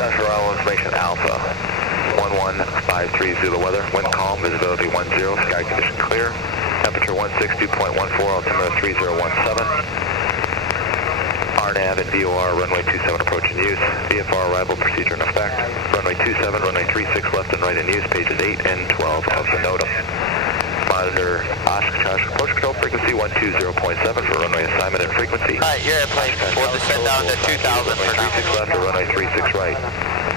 Oshkosh, arrival information Alpha. 11530 Zulu weather, wind calm, visibility 10, sky condition clear, temperature 160.14, altimeter 3017. RNAV and VOR, runway 27 approach in use, VFR arrival procedure in effect, runway 27, runway 36 left and right in use, pages 8 and 12 of the NOTAM. Monitor Oshkosh approach control frequency 120.7 for runway assignment and frequency. Alright, your airplane, we'll descend down to 2,000 for now. Runway 36 left or runway 36 right.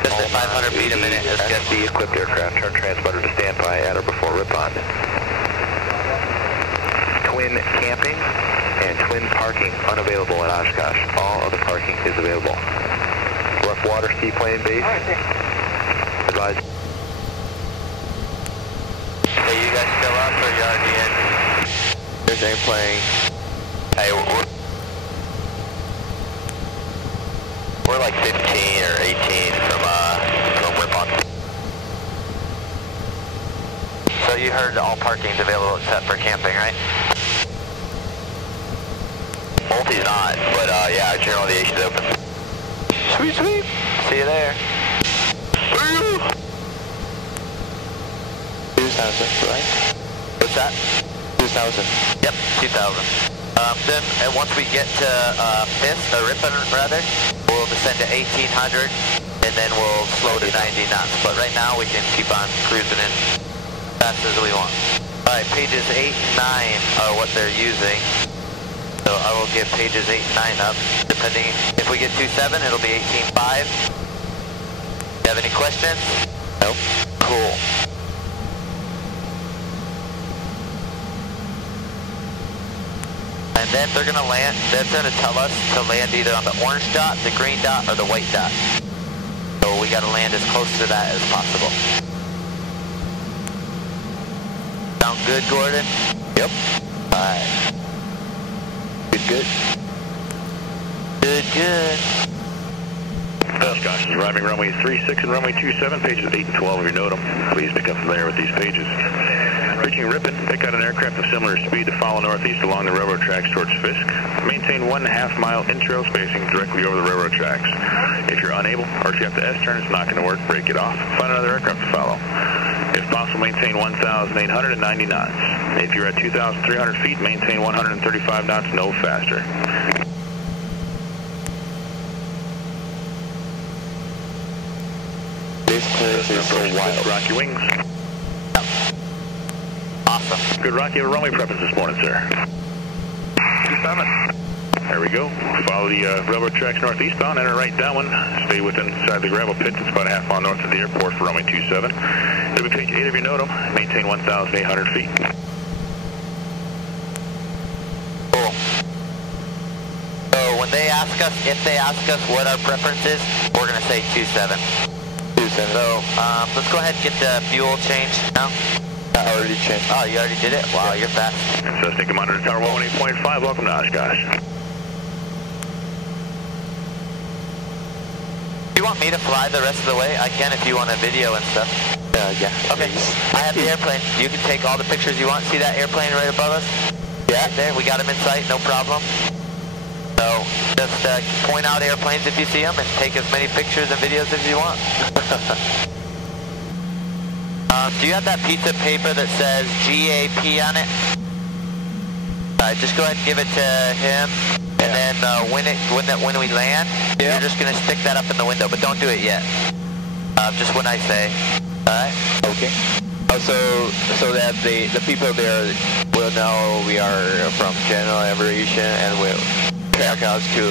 Just at 500 feet a minute is good. SD equipped aircraft, turn transponder to standby at or before rip-on. Twin camping and twin parking unavailable at Oshkosh. All other parking is available. Rough water seaplane base. Advise. Hey, you guys still up or you already in? There's airplane. Hey, we're like 15 or 18 from rip-on. So you heard all parking's available except for camping, right? Multi's not, but yeah, general aviation's open. Sweet, sweet. See you there. 2,000, right? What's that? 2,000. Yep, 2,000. Then once we get to Ripon rather, we'll descend to 1,800, and then we'll slow to 90 knots. But right now we can keep on cruising in fast as we want. All right, pages 8 and 9 are what they're using. So I will give pages 8 and 9 up, depending, if we get 2.7, it'll be 18.5. You have any questions? Nope. Cool. And then they're gonna land, they're gonna tell us to land either on the orange dot, the green dot, or the white dot. So we gotta land as close to that as possible. Sound good, Gordon? Yep. All right. Good. Good. Oshkosh is arriving runway 36 and runway 27, pages 8 and 12 of your NOTAM. Please become familiar with these pages. Reaching Ripon, pick out an aircraft of similar speed to follow northeast along the railroad tracks towards Fisk. Maintain 1.5 mile in-trail spacing directly over the railroad tracks. If you're unable, or if you have to S-turn, it's not going to work, break it off. Find another aircraft to follow. If possible, maintain 1,890 knots. If you're at 2,300 feet, maintain 135 knots, no faster. This place is so wild. Rock your wings. Awesome. Good rock, you have a runway preference this morning, sir. 27. There we go. Follow the railroad tracks northeastbound, enter right downwind. Stay within inside the gravel pit. It's about a half mile north of the airport for runway 27. It'll be page 8 of your NOTAM. Maintain 1,800 feet. Cool. So when they ask us, if they ask us what our preference is, we're going to say 27. 27. So let's go ahead and get the fuel changed now. I already changed. Oh, you already did it? Wow, you're fast. Cessna Commander Tower 118.5. Welcome to Oshkosh. Do you want me to fly the rest of the way? I can if you want a video and stuff. Yeah. Okay. I have the airplane. You can take all the pictures you want. See that airplane right above us? Yeah. Right there. We got them in sight. No problem. So just point out airplanes if you see them and take as many pictures and videos as you want. Do you have that piece of paper that says GAP on it? Alright, just go ahead and give it to him. And then when we land, you're just going to stick that up in the window, but don't do it yet. Just when I say. Alright? Okay. So that the people there will know we are from general aviation and will track us to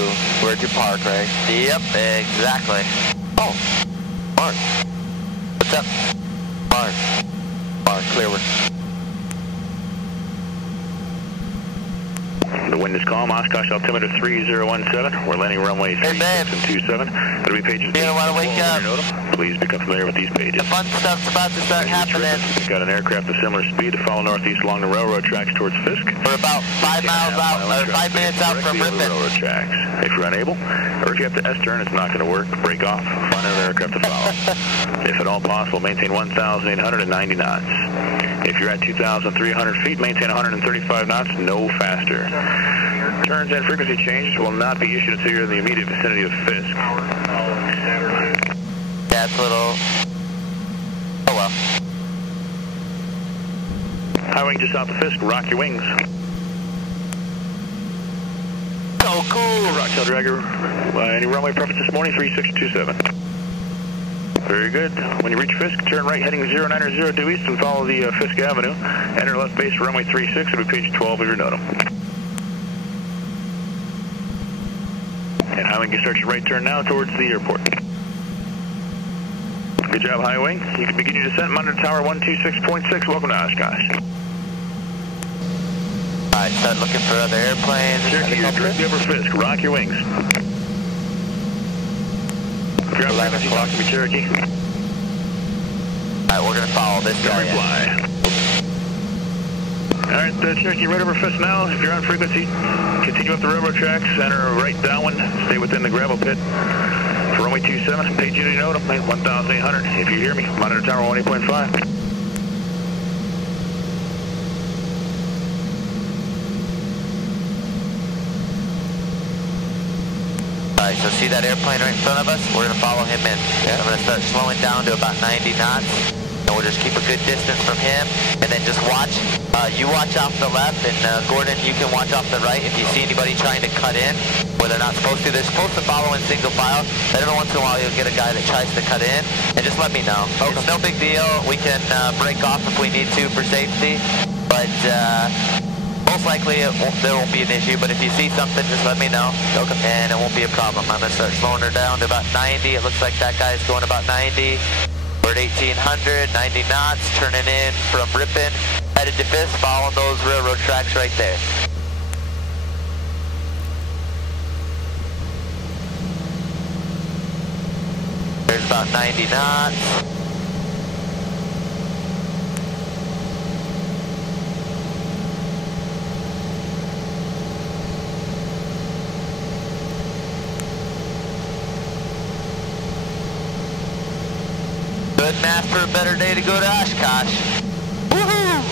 where to park, right? Yep, exactly. Oh, Mark. What's up? Mark, clear. The wind is calm. Oshkosh altimeter 3017. We're landing runway 36 and 27. That'll be pages. You don't want to wake up. Please become familiar with these pages. The fun stuff's about to start happening. We've got an aircraft of similar speed to follow northeast along the railroad tracks towards Fisk. We're about 5 miles out, or 5 minutes out from Ripon. Railroad tracks. If you're unable, or if you have to S-turn, it's not going to work. Break off. Find another aircraft to follow. If at all possible, maintain 1,890 knots. If you're at 2,300 feet, maintain 135 knots, no faster. Turns and frequency changes will not be issued until you're in the immediate vicinity of Fisk. Yeah, it's a little... Oh well. High wing just south of Fisk, rock your wings. So cool! Rocktail Dragger, any runway preference this morning? 3627. Very good. When you reach Fisk, turn right heading 090 due east and follow the Fisk Avenue. Enter left base runway 36, it'll be page 12 of your NOTAM. And High Wing can start your right turn now towards the airport. Good job, High Wing. You can begin your descent, monitor tower 126.6. Welcome to OSKOSH. Alright, start looking for other airplanes. Cherokee, you're directly over Fisk. Rock your wings. Ground frequency, talk to me, Cherokee. Alright, we're going to follow this guy. Fly. Alright, Cherokee, right over Fisk now. If you're on frequency, continue up the railroad tracks, enter right downwind, stay within the gravel pit. For runway 27, page unity NOTAM, 1,800. If you hear me, monitor tower 18.5. Alright, so see that airplane right in front of us? We're going to follow him in. Yeah. I'm going to start slowing down to about 90 knots. And we'll just keep a good distance from him. And then just watch. You watch off the left, and Gordon, you can watch off the right. If you see anybody trying to cut in where they're not supposed to, they're supposed to follow in single file. But every once in a while, you'll get a guy that tries to cut in. And just let me know. Okay. It's no big deal. We can break off if we need to for safety. But... most likely there won't be an issue, but if you see something, just let me know. Okay. And it won't be a problem. I'm going to start slowing her down to about 90. It looks like that guy's going about 90. We're at 1800, 90 knots, turning in from Ripon, headed to Fisk, following those railroad tracks right there. There's about 90 knots. Good math for a better day to go to OSKOSH. Woohoo!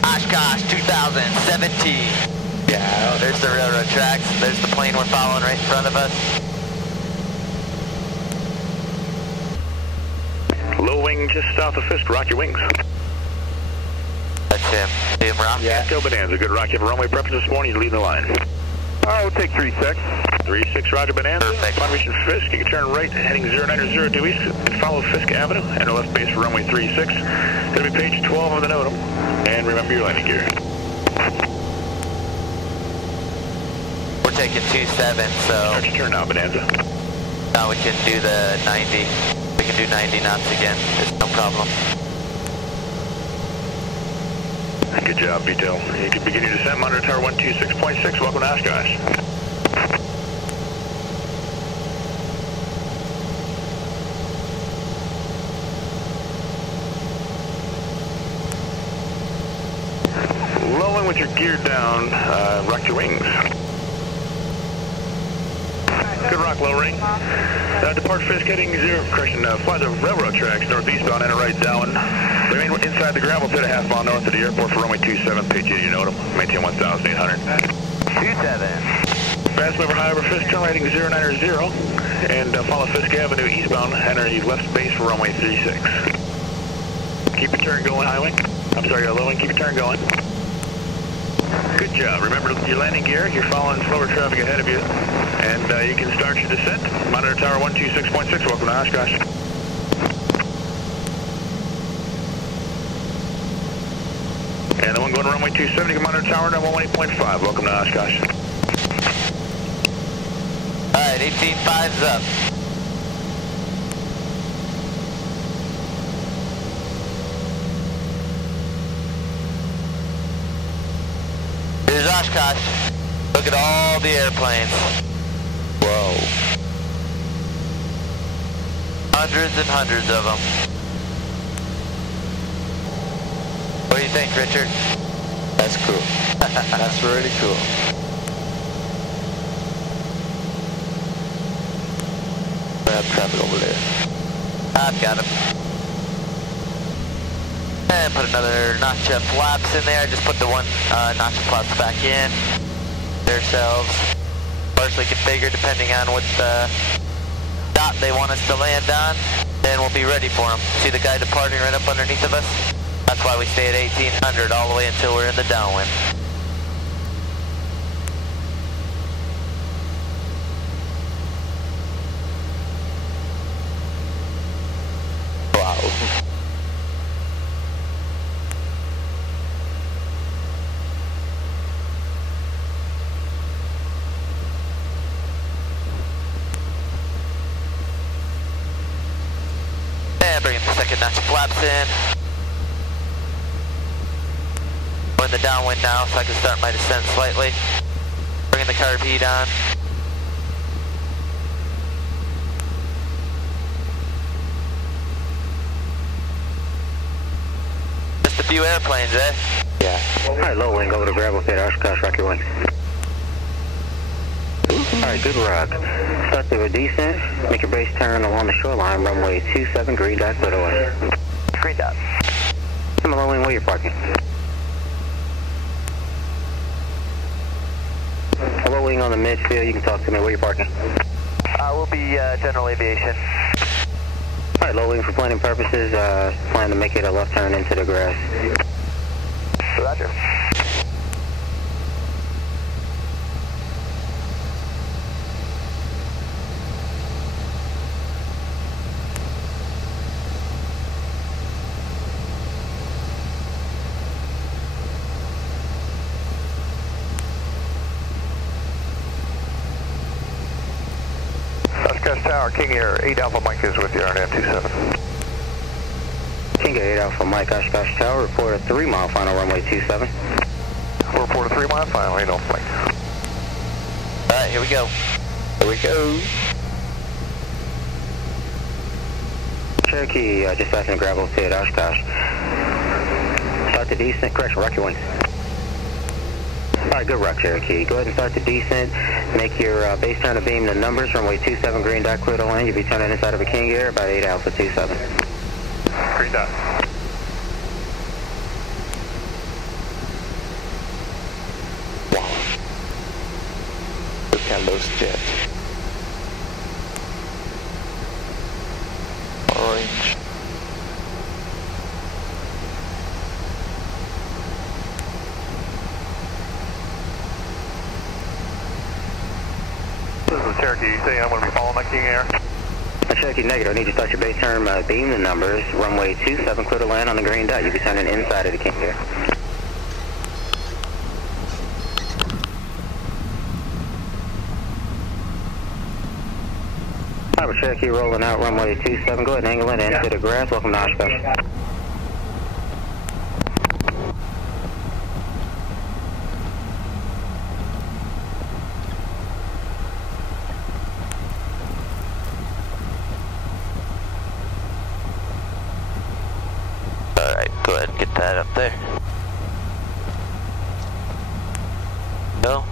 OSKOSH 2017. Yeah, there's the railroad tracks. There's the plane we're following right in front of us. Low wing just south of Fisk, rock your wings. That's him. See him rock? Yeah. Tail Bonanza, good rock. You have a runway preference this morning, you lead the line. We'll take 36. 36, roger, Bonanza. Perfect. Upon reaching Fisk, you can turn right, heading 090 due east, and follow Fisk Avenue. Enter left base for runway 36. It'll be page 12 of the NOTAM. And remember your landing gear. We're taking 27, so... Start your turn now, Bonanza. Now we can do the 90. We can do 90 knots again. It's no problem. Good job, detail. You can begin your descent, monitor tower 126.6. Welcome to OSKOSH. Lowering with your gear down, rock your wings. Good rock, low ring. Depart Fisk heading fly the railroad tracks northeastbound, enter right down. Remain inside the gravel pit a half mile north of the airport for runway 27, page 80 NOTAM. Maintain 1,800. 27. Fast mover high over Fisk, turn right heading 090 and follow Fisk Avenue eastbound, enter left base for runway 36. Keep your turn going, high wing. I'm sorry, low wing, keep your turn going. Good job. Remember your landing gear. You're following slower traffic ahead of you. And you can start your descent. Monitor tower 126.6. Welcome to OSKOSH. And the one going to runway 27, you can monitor tower number 18.5. Welcome to OSKOSH. Alright, 18.5's up. Here's OSKOSH. Look at all the airplanes. Whoa. Hundreds and hundreds of them. What do you think, Richard? That's cool. That's really cool. I have traffic over there. I've got him. And put another notch of flaps in there. Just put the one notch of flaps back in. Themselves partially configured depending on what the dot they want us to land on, then we'll be ready for them. See the guy departing right up underneath of us? That's why we stay at 1800 all the way until we're in the downwind. Wow. Bringing the second notch flaps in. We're in the downwind now, so I can start my descent slightly. Bringing the carb heat on. Just a few airplanes, eh? Yeah. Alright, low wing over to gravel pit, OSKOSH, rock your wings. Alright, good rock. Start the descent, make your base turn along the shoreline, runway 27, green dot, clear away. Green dot. I'm a low wing, where you're parking. A low wing on the midfield, you can talk to me, where you're parking. We'll be general aviation. Alright, low wing for planning purposes, plan to make it a left turn into the grass. Roger. OSKOSH Tower, King Air, 8 Alpha Mike is with you, RNM 27. King Air 8 Alpha Mike, OSKOSH Tower, report a 3 mile final, runway 27. We'll report a 3 mile final, 8 Alpha Mike. Alright, here we go. Here we go. Cherokee, just passing the gravel pit, OSKOSH. Start the descent, correction, rock your wings. Alright, good rock, Cherokee. Go ahead and start the descent. Make your base turn to beam the numbers, runway 27, green dot, clear to land. You'll be turning inside of a King Air, about 8 Alpha 27. Green dot. Wow. Look at those jets. Orange. This is Cherokee, you say I'm going to be following that King Air? Cherokee negative, I need you to start your base turn, beam the numbers, runway 27, clear to land on the green dot. You'll be turning inside of the King Air. Alright, Cherokee rolling out, runway 27, go ahead and angle it into the grass. Welcome to OSKOSH. Alright, go ahead and get that up there. No?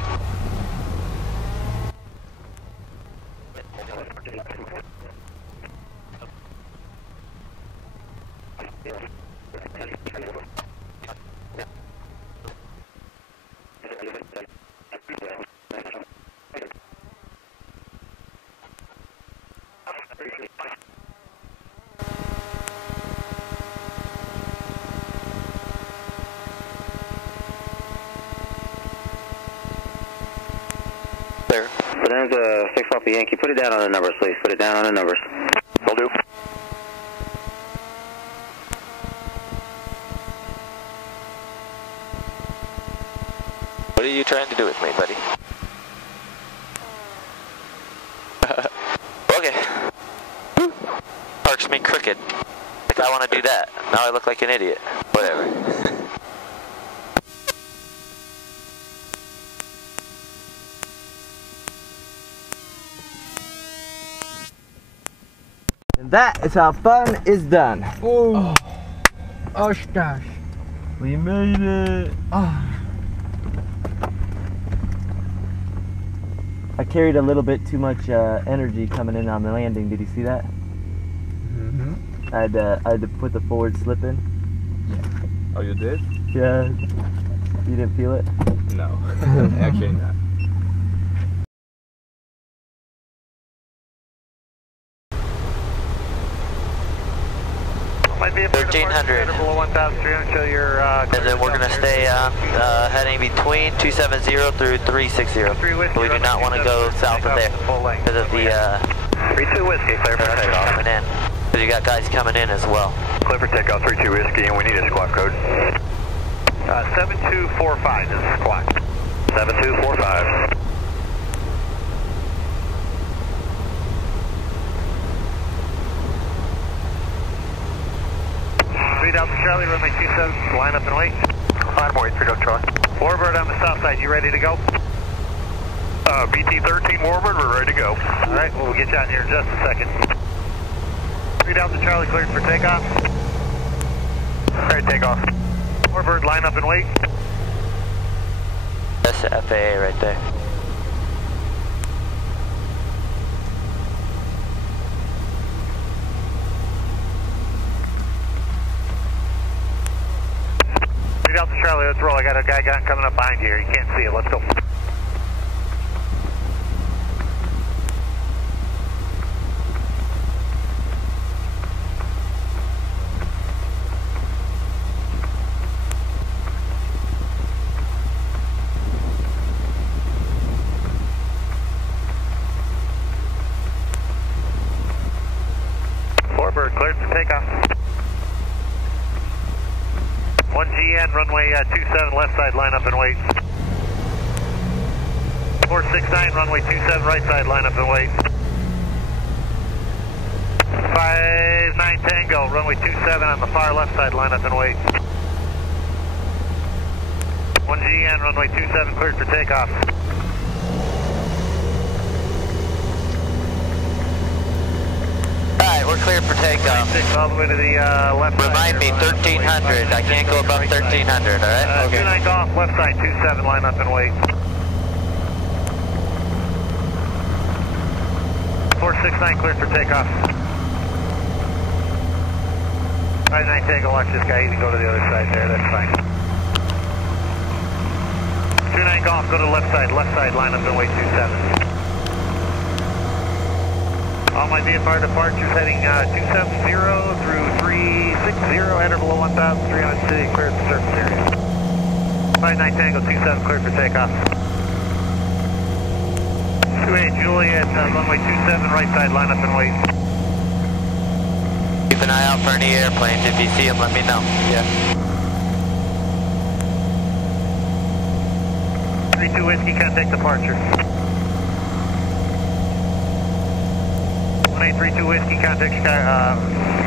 There. But there's a 6 Alpha Yankee. Put it down on the numbers, please. Put it down on the numbers. Will do. What are you trying to do with me, buddy? Okay. Parks me crooked. Like I want to do that. Now I look like an idiot. Whatever. And that is how fun is done. Oh, gosh. We made it. Oh. I carried a little bit too much energy coming in on the landing. Did you see that? Mm-hmm. I had to put the forward slip in. Yeah. Oh, you did? Yeah. You didn't feel it? No. Actually not. 1300. Below 1,300 until you're... And then we're going to stay heading between 270 through 360. We do not want to go south of there because of the 32 Whiskey, clear for takeoff. coming in. Because you got guys coming in as well. Clear for takeoff, 32 Whiskey, and we need a squawk code. 7245 is the squawk. 7245. Delta Charlie, runway 27, line up and wait. 5 more, 3 Delta Charlie. Warbird on the south side, you ready to go? BT-13 Warbird, we're ready to go. Alright, well, we'll get you out here in just a second. 3 Delta Charlie, cleared for takeoff. Ready to take off. Warbird, line up and wait. That's the FAA right there. Delta Charlie, let's roll. I got a guy coming up behind you here. You can't see it. Let's go. Warbird, cleared for takeoff. 1GN, runway 27, left side, line up and wait. 469, runway 27, right side, line up and wait. 59 Tango, runway 27 on the far left side, line up and wait. 1GN, runway 27, cleared for takeoff. We're clear for takeoff. All the way to the left side. Remind me, 1300. I can't go above 1300, alright? Okay. 29 golf, left side, 27, line up and wait. 469, cleared for takeoff. 59 Tango, watch this guy, he can go to the other side there, that's fine. 29 golf, go to the left side, line up and wait, 27. All my VFR departures heading 270 through 360, header below 1,300 city, clear the surface area. 59 Tango, 27, clear for takeoff. 28 Juliet, runway 27, right side, line up and wait. Keep an eye out for any airplanes. If you see them, let me know. Yeah. 32 Whiskey, contact departure. 1832 Whiskey, contact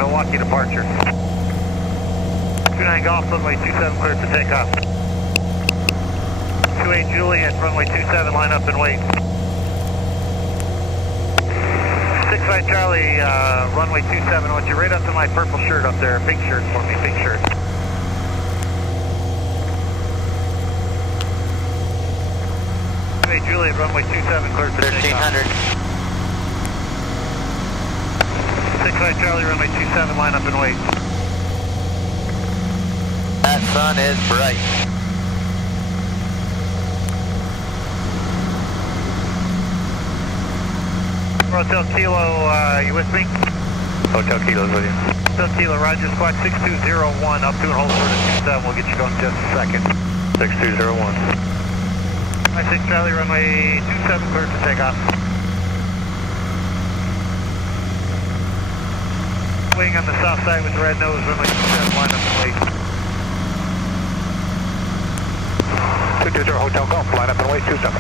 Milwaukee departure. 29 Golf, runway 27, cleared for takeoff. 28 Juliet, runway 27, line up and wait. 65 Charlie, runway 27, I want you right up to my purple shirt up there, big shirt for me, big shirt. Juliet, runway 27, cleared for 1300. 65 Charlie, runway 27, line up and wait. That sun is bright. Hotel Kilo, you with me? Hotel Kilo's with you. Hotel Kilo, Roger, squawk 6201, up to and hold order 27, we'll get you going in just a second. 6201. 56 Charlie, runway 27, cleared for takeoff. Wing on the south side with the red nose, runway 27, line up and wait. 220 Hotel Golf, line up and wait, 27.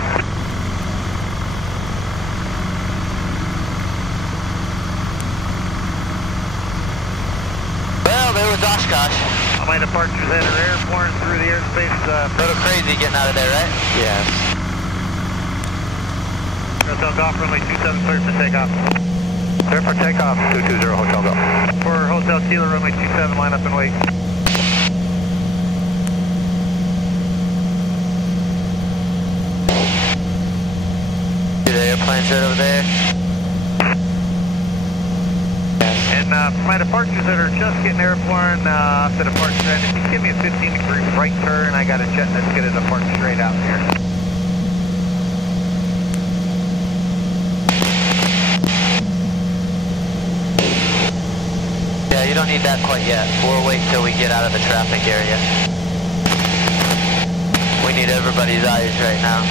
Well, there was OSKOSH. All my departures that are airborne through the airspace. A little crazy getting out of there, right? Yes. Hotel Golf, runway 27, cleared for takeoff. Clear for takeoff, 220 Hotel Golf. For Hotel Kilo, runway 27, line up and wait. See the airplanes right over there? And for my departures that are just getting airborne off the departure end, if you give me a 15-degree right turn, I got a jet that's going to depart straight out here. you don't need that quite yet. We'll wait till we get out of the traffic area. We need everybody's eyes right now.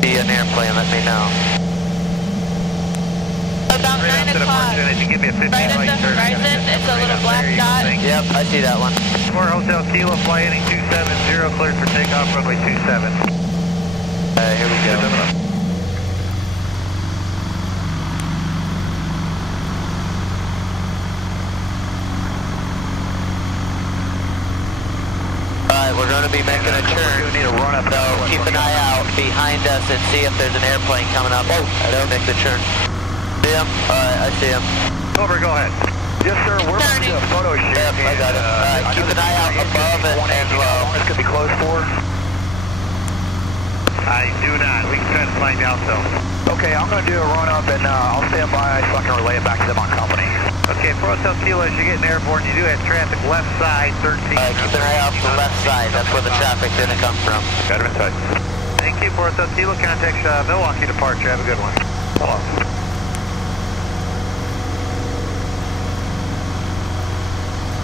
See an airplane, let me know. About 9 o'clock. Right at the horizon, it's a little black dot. Yep, I see that one. 4 Hotel Kilo, fly heading 270, cleared for takeoff, runway 27. Alright, here we go. Alright, we're going to be making a turn, so keep an eye out behind us and see if there's an airplane coming up. I don't make the turn. See him? Alright, I see him. Over, go ahead. Yes, sir, we're going to do a photo shoot. Yep, I got it. Alright, keep an eye out above and low. This could be close for. I do not. We can try to find out, though. Okay, I'm going to do a run-up, and I'll stand by so I can relay it back to them on company. Okay, 4 Hotel Kilo, as you're getting airborne, you do have traffic left side, 13. Alright, keep an eye out to the left side. That's where the traffic's going to come from. Got him inside. Thank you, 4 Hotel Kilo. Contact Milwaukee departure. Have a good one. Hold on.